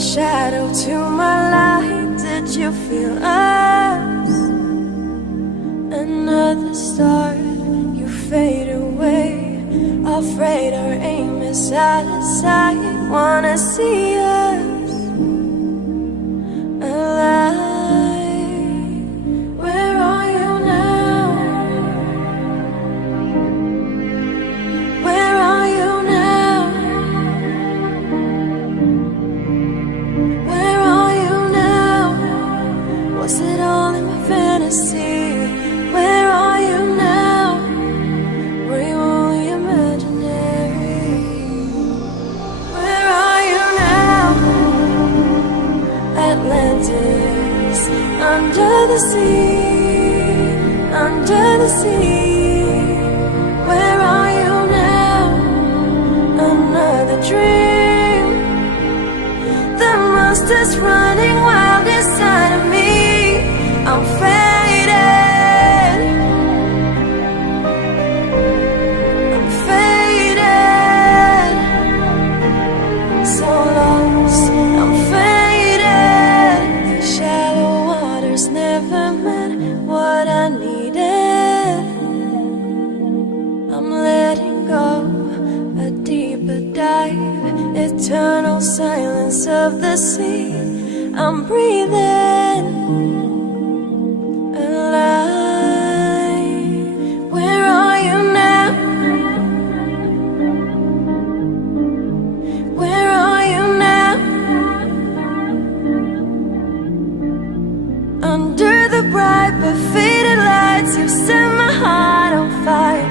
shadow to my light. Did you feel us? Another star, you fade away. Afraid our aim is out of sight. Wanna see us alive. Where are you now? Where are you now? Where are you now? Was it all in my fantasy? Where are you now? Were you only imaginary? Where are you now? Atlantis, under the sea, under the sea. Where are you now? Another dream. The monster's running wild inside of me. I'm faded. I'm faded. So lost. I'm faded. These shallow waters never meant what I needed. I'm letting go, a deeper dive, eternal silence of the sea. I'm breathing alive. Where are you now? Where are you now? Under the bright but faded lights, you set my heart on fire.